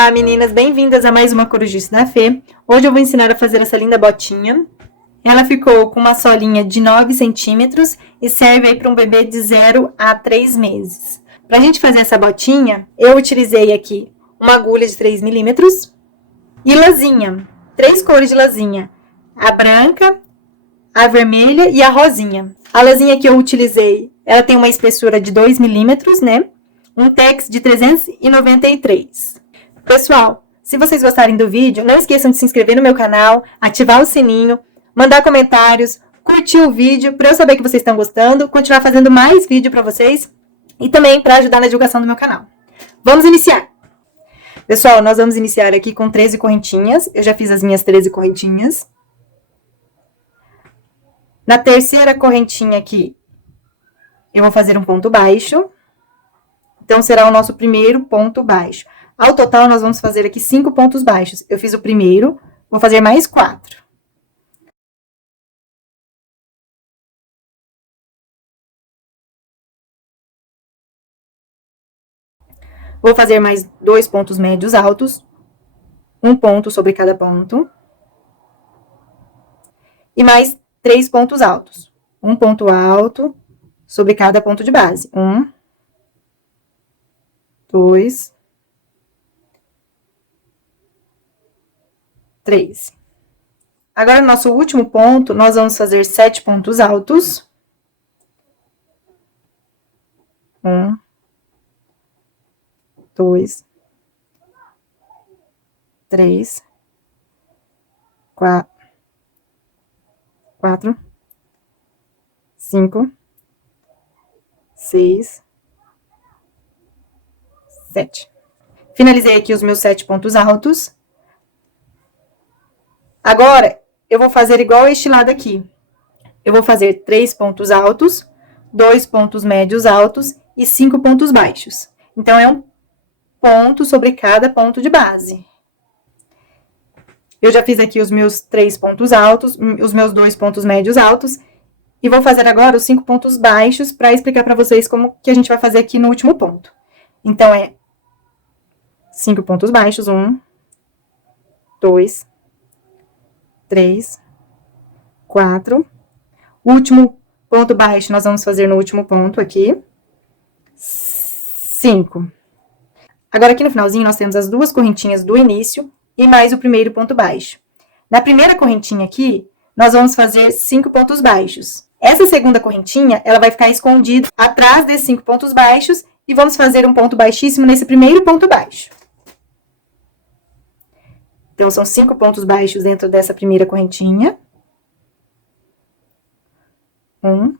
Olá meninas, bem-vindas a mais uma Corujice da Fê. Hoje eu vou ensinar a fazer essa linda botinha. Ela ficou com uma solinha de 9 centímetros e serve aí para um bebê de 0 a 3 meses. Para a gente fazer essa botinha, eu utilizei aqui uma agulha de 3 milímetros e lãzinha, 3 cores de lãzinha, a branca, a vermelha e a rosinha. A lãzinha que eu utilizei, ela tem uma espessura de 2 milímetros, né? Um tex de 393. Pessoal, se vocês gostarem do vídeo, não esqueçam de se inscrever no meu canal, ativar o sininho, mandar comentários, curtir o vídeo para eu saber que vocês estão gostando, continuar fazendo mais vídeo para vocês e também para ajudar na divulgação do meu canal. Vamos iniciar! Pessoal, nós vamos iniciar aqui com 13 correntinhas. Eu já fiz as minhas 13 correntinhas. Na terceira correntinha aqui, eu vou fazer um ponto baixo. Então, será o nosso primeiro ponto baixo. Ao total, nós vamos fazer aqui 5 pontos baixos. Eu fiz o primeiro, vou fazer mais 4. Vou fazer mais 2 pontos médios altos. Um ponto sobre cada ponto. E mais 3 pontos altos. Um ponto alto sobre cada ponto de base. 1, 2, 3. Agora, no nosso último ponto, nós vamos fazer 7 pontos altos. 1, 2, 3, 4, 5, 6, 7. Finalizei aqui os meus 7 pontos altos. Agora, eu vou fazer igual este lado aqui. Eu vou fazer 3 pontos altos, 2 pontos médios altos e 5 pontos baixos. Então, é um ponto sobre cada ponto de base. Eu já fiz aqui os meus 3 pontos altos, os meus 2 pontos médios altos. E vou fazer agora os 5 pontos baixos para explicar para vocês como que a gente vai fazer aqui no último ponto. Então, é 5 pontos baixos, 1, 2, 3, 4. O último ponto baixo, nós vamos fazer no último ponto aqui. 5. Agora, aqui no finalzinho, nós temos as 2 correntinhas do início e mais o primeiro ponto baixo. Na primeira correntinha aqui, nós vamos fazer 5 pontos baixos. Essa segunda correntinha, ela vai ficar escondida atrás desses 5 pontos baixos e vamos fazer um ponto baixíssimo nesse primeiro ponto baixo. Então, são 5 pontos baixos dentro dessa primeira correntinha. 1,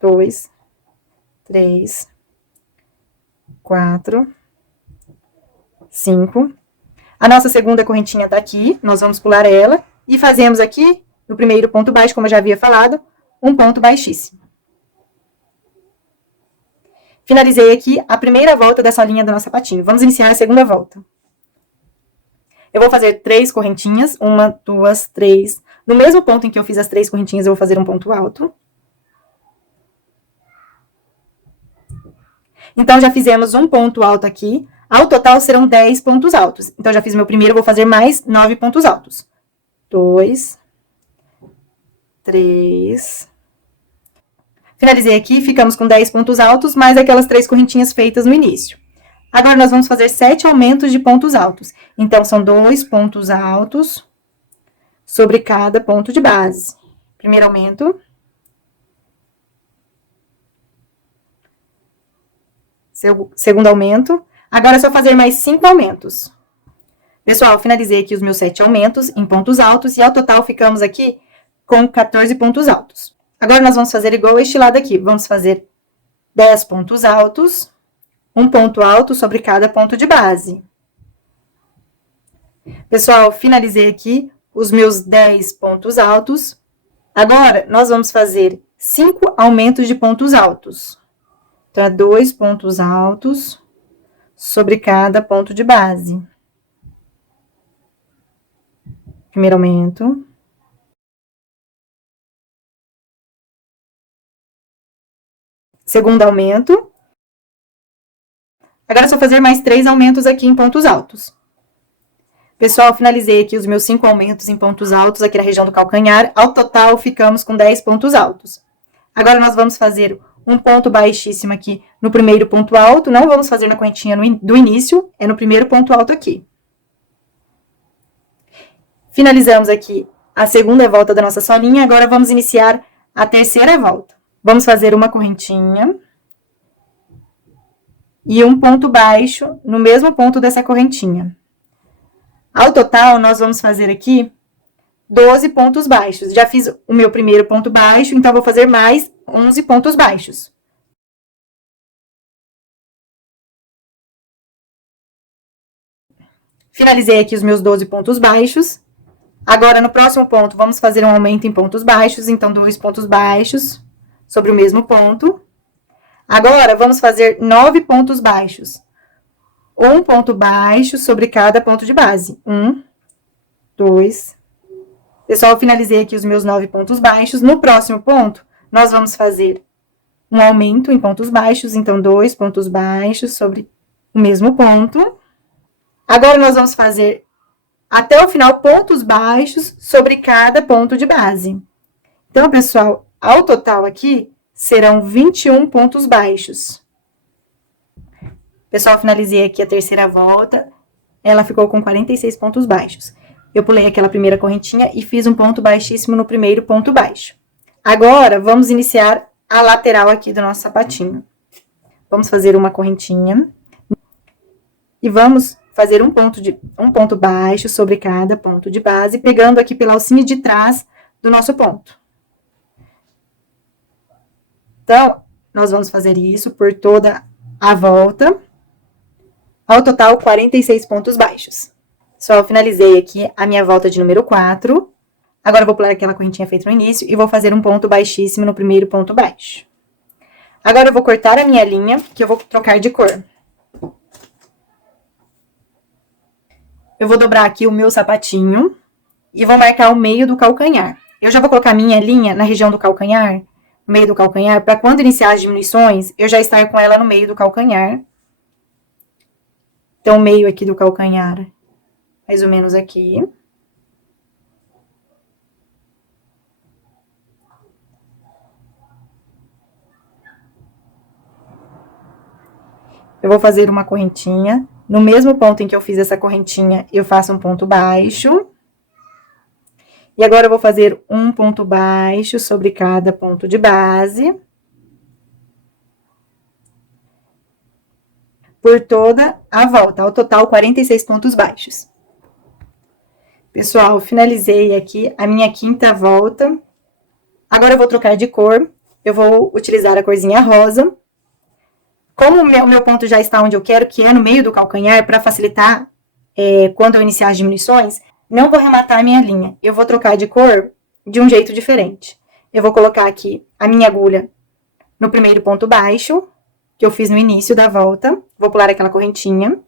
2, 3, 4, 5. A nossa segunda correntinha tá aqui, nós vamos pular ela e fazemos aqui, no primeiro ponto baixo, como eu já havia falado, um ponto baixíssimo. Finalizei aqui a primeira volta dessa linha do nosso sapatinho. Vamos iniciar a segunda volta. Eu vou fazer 3 correntinhas, 1, 2, 3. No mesmo ponto em que eu fiz as 3 correntinhas, eu vou fazer um ponto alto. Então, já fizemos um ponto alto aqui. Ao total, serão 10 pontos altos. Então, já fiz meu primeiro, vou fazer mais 9 pontos altos. 2, 3. Finalizei aqui, ficamos com 10 pontos altos, mais aquelas 3 correntinhas feitas no início. Agora, nós vamos fazer 7 aumentos de pontos altos. Então, são 2 pontos altos sobre cada ponto de base. Primeiro aumento. Segundo aumento. Agora, é só fazer mais 5 aumentos. Pessoal, finalizei aqui os meus 7 aumentos em pontos altos e, ao total, ficamos aqui com 14 pontos altos. Agora, nós vamos fazer igual este lado aqui. Vamos fazer 10 pontos altos, um ponto alto sobre cada ponto de base. Pessoal, finalizei aqui os meus 10 pontos altos. Agora, nós vamos fazer 5 aumentos de pontos altos. Então, é 2 pontos altos sobre cada ponto de base. Primeiro aumento. Segundo aumento. Agora é só fazer mais 3 aumentos aqui em pontos altos. Pessoal, finalizei aqui os meus 5 aumentos em pontos altos aqui na região do calcanhar. Ao total, ficamos com 10 pontos altos. Agora, nós vamos fazer um ponto baixíssimo aqui no primeiro ponto alto. Não vamos fazer na correntinha do início, é no primeiro ponto alto aqui. Finalizamos aqui a segunda volta da nossa solinha. Agora, vamos iniciar a terceira volta. Vamos fazer uma correntinha e um ponto baixo no mesmo ponto dessa correntinha. Ao total, nós vamos fazer aqui 12 pontos baixos. Já fiz o meu primeiro ponto baixo, então vou fazer mais 11 pontos baixos. Finalizei aqui os meus 12 pontos baixos. Agora, no próximo ponto, vamos fazer um aumento em pontos baixos, então 2 pontos baixos sobre o mesmo ponto. Agora, vamos fazer 9 pontos baixos. Um ponto baixo sobre cada ponto de base. 1, 2. Pessoal, finalizei aqui os meus 9 pontos baixos. No próximo ponto, nós vamos fazer um aumento em pontos baixos, então 2 pontos baixos sobre o mesmo ponto. Agora, nós vamos fazer até o final pontos baixos sobre cada ponto de base. Então, pessoal, ao total aqui serão 21 pontos baixos. Pessoal, finalizei aqui a terceira volta, ela ficou com 46 pontos baixos. Eu pulei aquela primeira correntinha e fiz um ponto baixíssimo no primeiro ponto baixo. Agora, vamos iniciar a lateral aqui do nosso sapatinho. Vamos fazer uma correntinha e vamos fazer um ponto baixo sobre cada ponto de base, pegando aqui pela alcinha de trás do nosso ponto. Então, nós vamos fazer isso por toda a volta. Ao total, 46 pontos baixos. Só finalizei aqui a minha volta de número 4. Agora, eu vou pular aquela correntinha feita no início e vou fazer um ponto baixíssimo no primeiro ponto baixo. Agora, eu vou cortar a minha linha, que eu vou trocar de cor. Eu vou dobrar aqui o meu sapatinho e vou marcar o meio do calcanhar. Eu já vou colocar minha linha na região do calcanhar, no meio do calcanhar, para quando iniciar as diminuições, eu já estar com ela no meio do calcanhar. Então, o meio aqui do calcanhar, mais ou menos aqui. Eu vou fazer uma correntinha. No mesmo ponto em que eu fiz essa correntinha, eu faço um ponto baixo. E agora, eu vou fazer um ponto baixo sobre cada ponto de base. Por toda a volta, ao total 46 pontos baixos. Pessoal, finalizei aqui a minha quinta volta. Agora eu vou trocar de cor, eu vou utilizar a corzinha rosa. Como o meu ponto já está onde eu quero, que é no meio do calcanhar, para facilitar quando eu iniciar as diminuições, não vou rematar a minha linha. Eu vou trocar de cor de um jeito diferente. Eu vou colocar aqui a minha agulha no primeiro ponto baixo, que eu fiz no início da volta. Vou pular aquela correntinha.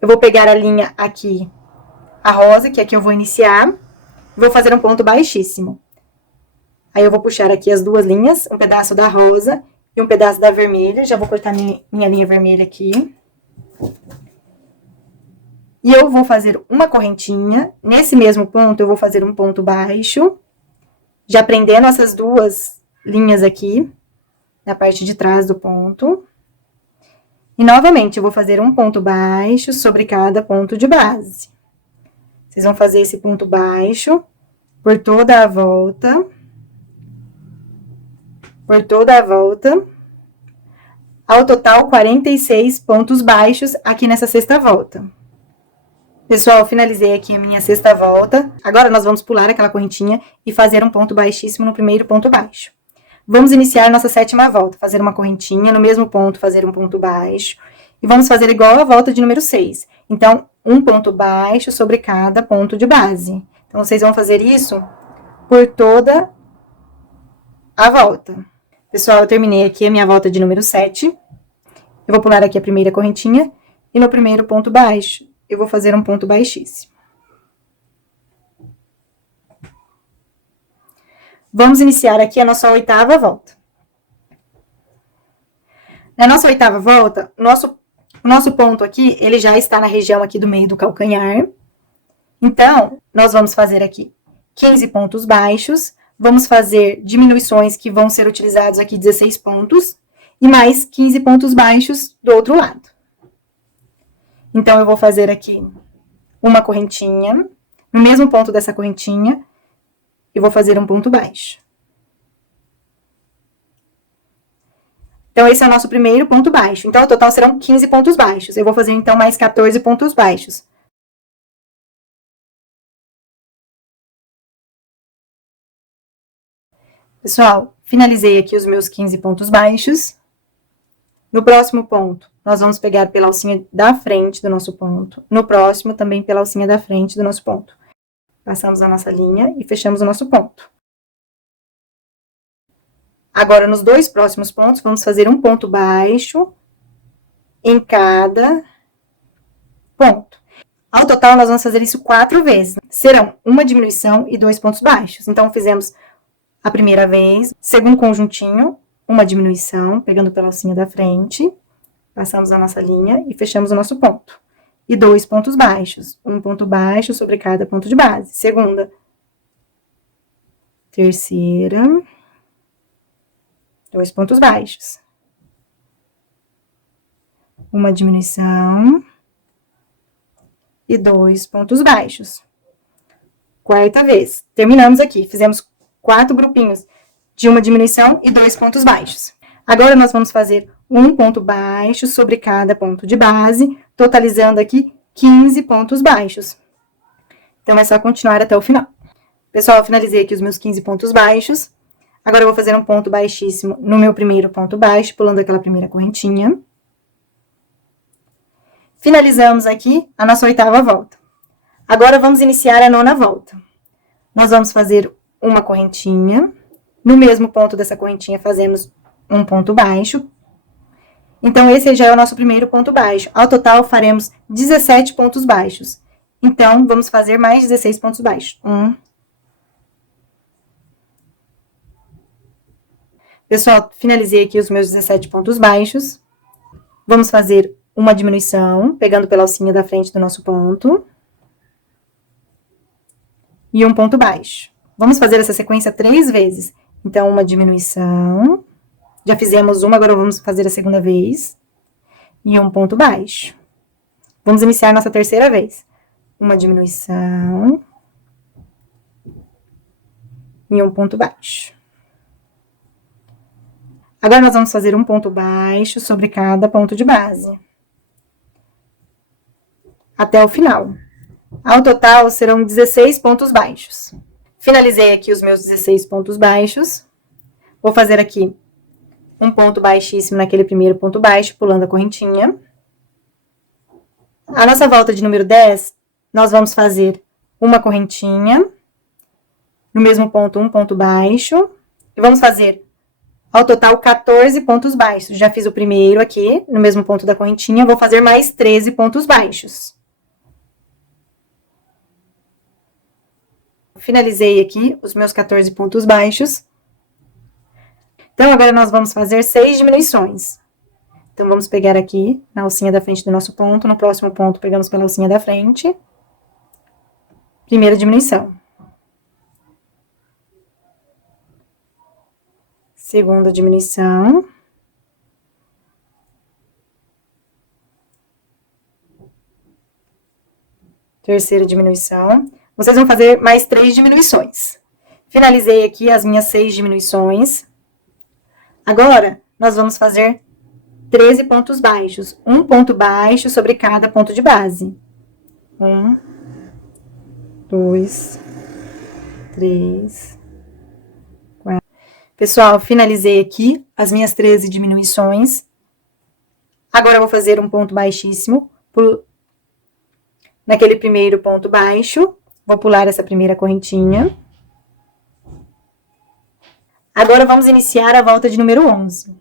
Eu vou pegar a linha aqui, a rosa, que aqui eu vou iniciar. Vou fazer um ponto baixíssimo. Aí, eu vou puxar aqui as duas linhas, um pedaço da rosa e um pedaço da vermelha. Já vou cortar minha linha vermelha aqui. E eu vou fazer uma correntinha. Nesse mesmo ponto, eu vou fazer um ponto baixo. Já prendendo essas duas linhas aqui, na parte de trás do ponto. E, novamente, eu vou fazer um ponto baixo sobre cada ponto de base. Vocês vão fazer esse ponto baixo por toda a volta. Por toda a volta. Ao total, 46 pontos baixos aqui nessa sexta volta. Pessoal, finalizei aqui a minha sexta volta. Agora, nós vamos pular aquela correntinha e fazer um ponto baixíssimo no primeiro ponto baixo. Vamos iniciar nossa sétima volta, fazer uma correntinha, no mesmo ponto fazer um ponto baixo. E vamos fazer igual a volta de número 6. Então, um ponto baixo sobre cada ponto de base. Então, vocês vão fazer isso por toda a volta. Pessoal, eu terminei aqui a minha volta de número 7. Eu vou pular aqui a primeira correntinha e no primeiro ponto baixo, eu vou fazer um ponto baixíssimo. Vamos iniciar aqui a nossa oitava volta. Na nossa oitava volta, o nosso ponto aqui, ele já está na região aqui do meio do calcanhar. Então, nós vamos fazer aqui 15 pontos baixos, vamos fazer diminuições que vão ser utilizados aqui 16 pontos, e mais 15 pontos baixos do outro lado. Então, eu vou fazer aqui uma correntinha, no mesmo ponto dessa correntinha, eu vou fazer um ponto baixo. Então, esse é o nosso primeiro ponto baixo. Então, o total serão 15 pontos baixos. Eu vou fazer, então, mais 14 pontos baixos. Pessoal, finalizei aqui os meus 15 pontos baixos. No próximo ponto, nós vamos pegar pela alcinha da frente do nosso ponto. No próximo, também pela alcinha da frente do nosso ponto. Passamos a nossa linha e fechamos o nosso ponto. Agora, nos dois próximos pontos, vamos fazer um ponto baixo em cada ponto. Ao total, nós vamos fazer isso 4 vezes. Serão uma diminuição e 2 pontos baixos. Então, fizemos a primeira vez, segundo conjuntinho, uma diminuição, pegando pela alcinha da frente, passamos a nossa linha e fechamos o nosso ponto. E 2 pontos baixos, um ponto baixo sobre cada ponto de base. Segunda, terceira, 2 pontos baixos. Uma diminuição e 2 pontos baixos. Quarta vez. Terminamos aqui, fizemos 4 grupinhos de uma diminuição e 2 pontos baixos. Agora, nós vamos fazer um ponto baixo sobre cada ponto de base, totalizando aqui 15 pontos baixos. Então, é só continuar até o final. Pessoal, eu finalizei aqui os meus 15 pontos baixos. Agora, eu vou fazer um ponto baixíssimo no meu primeiro ponto baixo, pulando aquela primeira correntinha. Finalizamos aqui a nossa oitava volta. Agora, vamos iniciar a nona volta. Nós vamos fazer uma correntinha. No mesmo ponto dessa correntinha, fazemos um ponto baixo. Então, esse já é o nosso primeiro ponto baixo. Ao total, faremos 17 pontos baixos. Então, vamos fazer mais 16 pontos baixos. Pessoal, finalizei aqui os meus 17 pontos baixos. Vamos fazer uma diminuição, pegando pela alcinha da frente do nosso ponto. E um ponto baixo. Vamos fazer essa sequência 3 vezes. Então, uma diminuição. Já fizemos uma, agora vamos fazer a segunda vez. E um ponto baixo. Vamos iniciar nossa terceira vez. Uma diminuição. E um ponto baixo. Agora, nós vamos fazer um ponto baixo sobre cada ponto de base. Até o final. Ao total, serão 16 pontos baixos. Finalizei aqui os meus 16 pontos baixos. Vou fazer aqui um ponto baixíssimo naquele primeiro ponto baixo, pulando a correntinha. A nossa volta de número 10, nós vamos fazer uma correntinha. No mesmo ponto, um ponto baixo. E vamos fazer, ao total, 14 pontos baixos. Já fiz o primeiro aqui, no mesmo ponto da correntinha. Vou fazer mais 13 pontos baixos. Finalizei aqui os meus 14 pontos baixos. Então, agora nós vamos fazer 6 diminuições. Então, vamos pegar aqui na alcinha da frente do nosso ponto. No próximo ponto, pegamos pela alcinha da frente. Primeira diminuição. Segunda diminuição. Terceira diminuição. Vocês vão fazer mais 3 diminuições. Finalizei aqui as minhas 6 diminuições. Agora, nós vamos fazer 13 pontos baixos. Um ponto baixo sobre cada ponto de base. 1, 2, 3, 4. Pessoal, finalizei aqui as minhas 13 diminuições. Agora, eu vou fazer um ponto baixíssimo naquele primeiro ponto baixo. Vou pular essa primeira correntinha. Agora, vamos iniciar a volta de número 11.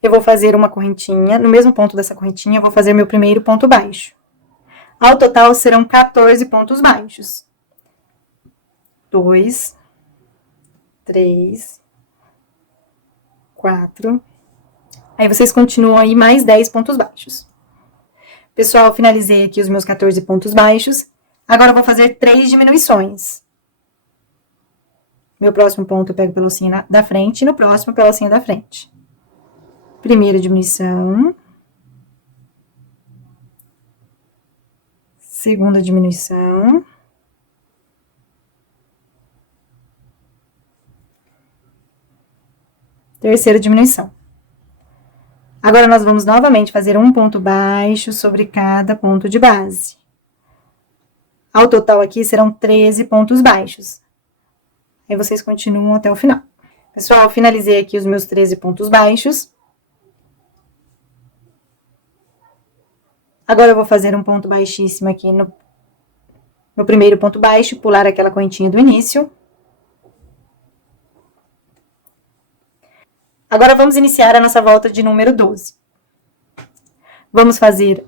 Eu vou fazer uma correntinha. No mesmo ponto dessa correntinha, eu vou fazer meu primeiro ponto baixo. Ao total, serão 14 pontos baixos. 2, 3, 4, Aí vocês continuam aí mais 10 pontos baixos. Pessoal, finalizei aqui os meus 14 pontos baixos. Agora eu vou fazer 3 diminuições. Meu próximo ponto eu pego pela alcinha da frente e no próximo pela alcinha da frente. Primeira diminuição. Segunda diminuição. Terceira diminuição. Agora, nós vamos novamente fazer um ponto baixo sobre cada ponto de base. Ao total aqui serão 13 pontos baixos. Aí vocês continuam até o final. Pessoal, finalizei aqui os meus 13 pontos baixos. Agora eu vou fazer um ponto baixíssimo aqui no primeiro ponto baixo, pular aquela correntinha do início. Agora vamos iniciar a nossa volta de número 12. Vamos fazer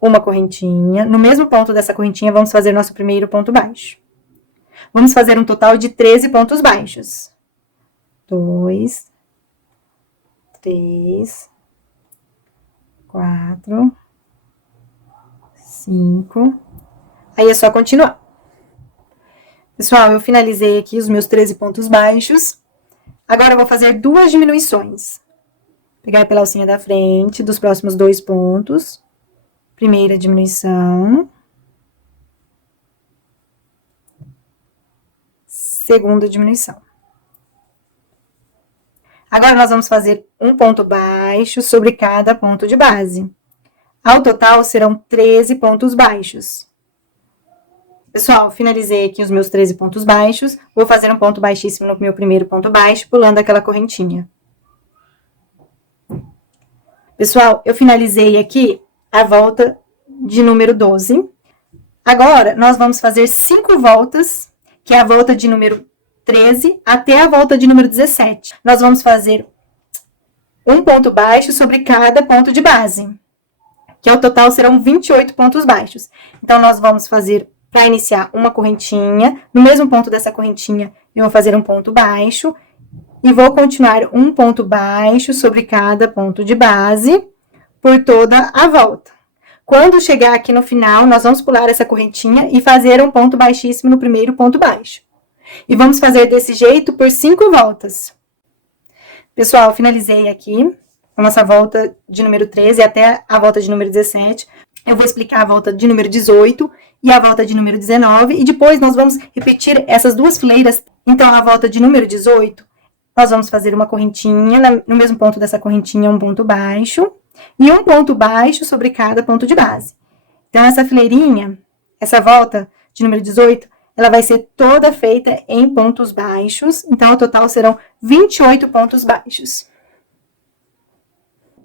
uma correntinha. No mesmo ponto dessa correntinha, vamos fazer nosso primeiro ponto baixo. Vamos fazer um total de 13 pontos baixos. 2, 3, 4, 5. Aí é só continuar. Pessoal, eu finalizei aqui os meus 13 pontos baixos. Agora eu vou fazer 2 diminuições. Pegar pela alcinha da frente dos próximos 2 pontos. Primeira diminuição. Segunda diminuição. Agora, nós vamos fazer um ponto baixo sobre cada ponto de base. Ao total, serão 13 pontos baixos. Pessoal, finalizei aqui os meus 13 pontos baixos. Vou fazer um ponto baixíssimo no meu primeiro ponto baixo, pulando aquela correntinha. Pessoal, eu finalizei aqui a volta de número 12. Agora, nós vamos fazer 5 voltas, que é a volta de número 13 até a volta de número 17. Nós vamos fazer um ponto baixo sobre cada ponto de base, que ao total serão 28 pontos baixos. Então, nós vamos fazer, para iniciar, uma correntinha. No mesmo ponto dessa correntinha, eu vou fazer um ponto baixo e vou continuar um ponto baixo sobre cada ponto de base por toda a volta. Quando chegar aqui no final, nós vamos pular essa correntinha e fazer um ponto baixíssimo no primeiro ponto baixo. E vamos fazer desse jeito por 5 voltas. Pessoal, finalizei aqui a nossa volta de número 13 até a volta de número 17. Eu vou explicar a volta de número 18 e a volta de número 19. E depois nós vamos repetir essas duas fileiras. Então, a volta de número 18, nós vamos fazer uma correntinha. No mesmo ponto dessa correntinha, um ponto baixo. E um ponto baixo sobre cada ponto de base. Então, essa fileirinha, essa volta de número 18, ela vai ser toda feita em pontos baixos. Então, ao total serão 28 pontos baixos.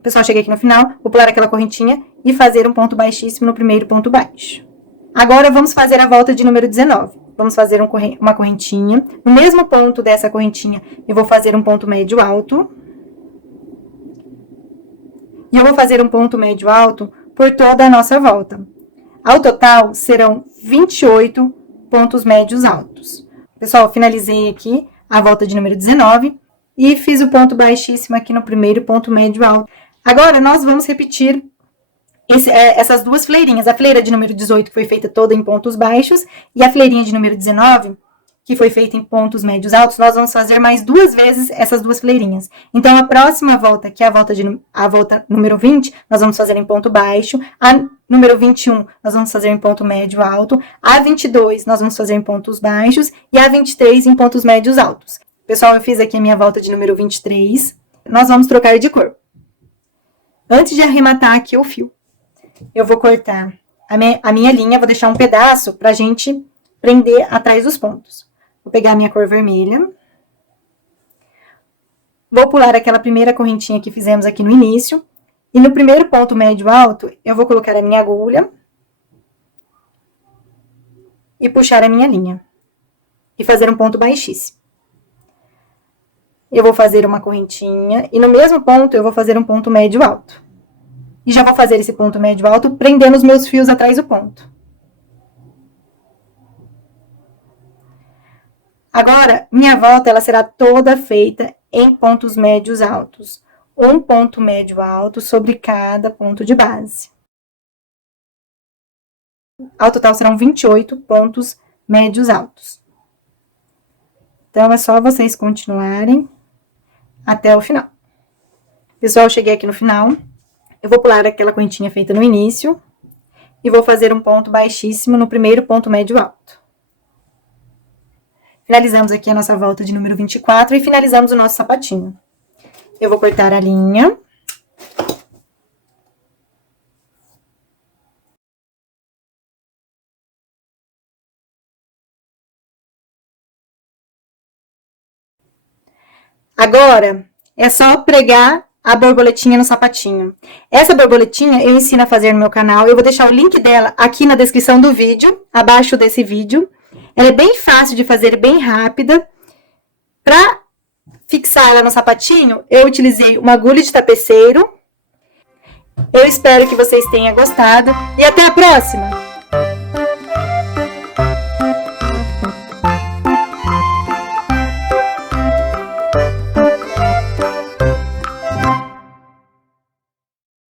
Pessoal, cheguei aqui no final, vou pular aquela correntinha e fazer um ponto baixíssimo no primeiro ponto baixo. Agora, vamos fazer a volta de número 19. Vamos fazer uma correntinha. No mesmo ponto dessa correntinha, eu vou fazer um ponto médio alto. E eu vou fazer um ponto médio alto por toda a nossa volta. Ao total, serão 28 pontos médios altos. Pessoal, finalizei aqui a volta de número 19 e fiz o ponto baixíssimo aqui no primeiro ponto médio alto. Agora, nós vamos repetir essas duas fileirinhas. A fileira de número 18, que foi feita toda em pontos baixos, e a fileirinha de número 19, que foi feita em pontos médios altos, nós vamos fazer mais 2 vezes essas duas fileirinhas. Então, a próxima volta, que é a volta número 20, nós vamos fazer em ponto baixo. A número 21, nós vamos fazer em ponto médio alto. A 22, nós vamos fazer em pontos baixos. E a 23, em pontos médios altos. Pessoal, eu fiz aqui a minha volta de número 23. Nós vamos trocar de cor. Antes de arrematar aqui o fio, eu vou cortar a minha linha, vou deixar um pedaço pra gente prender atrás dos pontos. Vou pegar a minha cor vermelha. Vou pular aquela primeira correntinha que fizemos aqui no início. E no primeiro ponto médio alto, eu vou colocar a minha agulha. E puxar a minha linha. E fazer um ponto baixíssimo. Eu vou fazer uma correntinha. E no mesmo ponto, eu vou fazer um ponto médio alto. E já vou fazer esse ponto médio alto prendendo os meus fios atrás do ponto. Agora, minha volta, ela será toda feita em pontos médios altos. um ponto médio alto sobre cada ponto de base. Ao total serão 28 pontos médios altos. Então, é só vocês continuarem até o final. Pessoal, eu cheguei aqui no final. Eu vou pular aquela correntinha feita no início e vou fazer um ponto baixíssimo no primeiro ponto médio alto. Finalizamos aqui a nossa volta de número 24 e finalizamos o nosso sapatinho. Eu vou cortar a linha. Agora, é só pregar a borboletinha no sapatinho. Essa borboletinha eu ensino a fazer no meu canal. Eu vou deixar o link dela aqui na descrição do vídeo, abaixo desse vídeo. Ela é bem fácil de fazer, bem rápida. Para fixar ela no sapatinho, eu utilizei uma agulha de tapeceiro. Eu espero que vocês tenham gostado e até a próxima!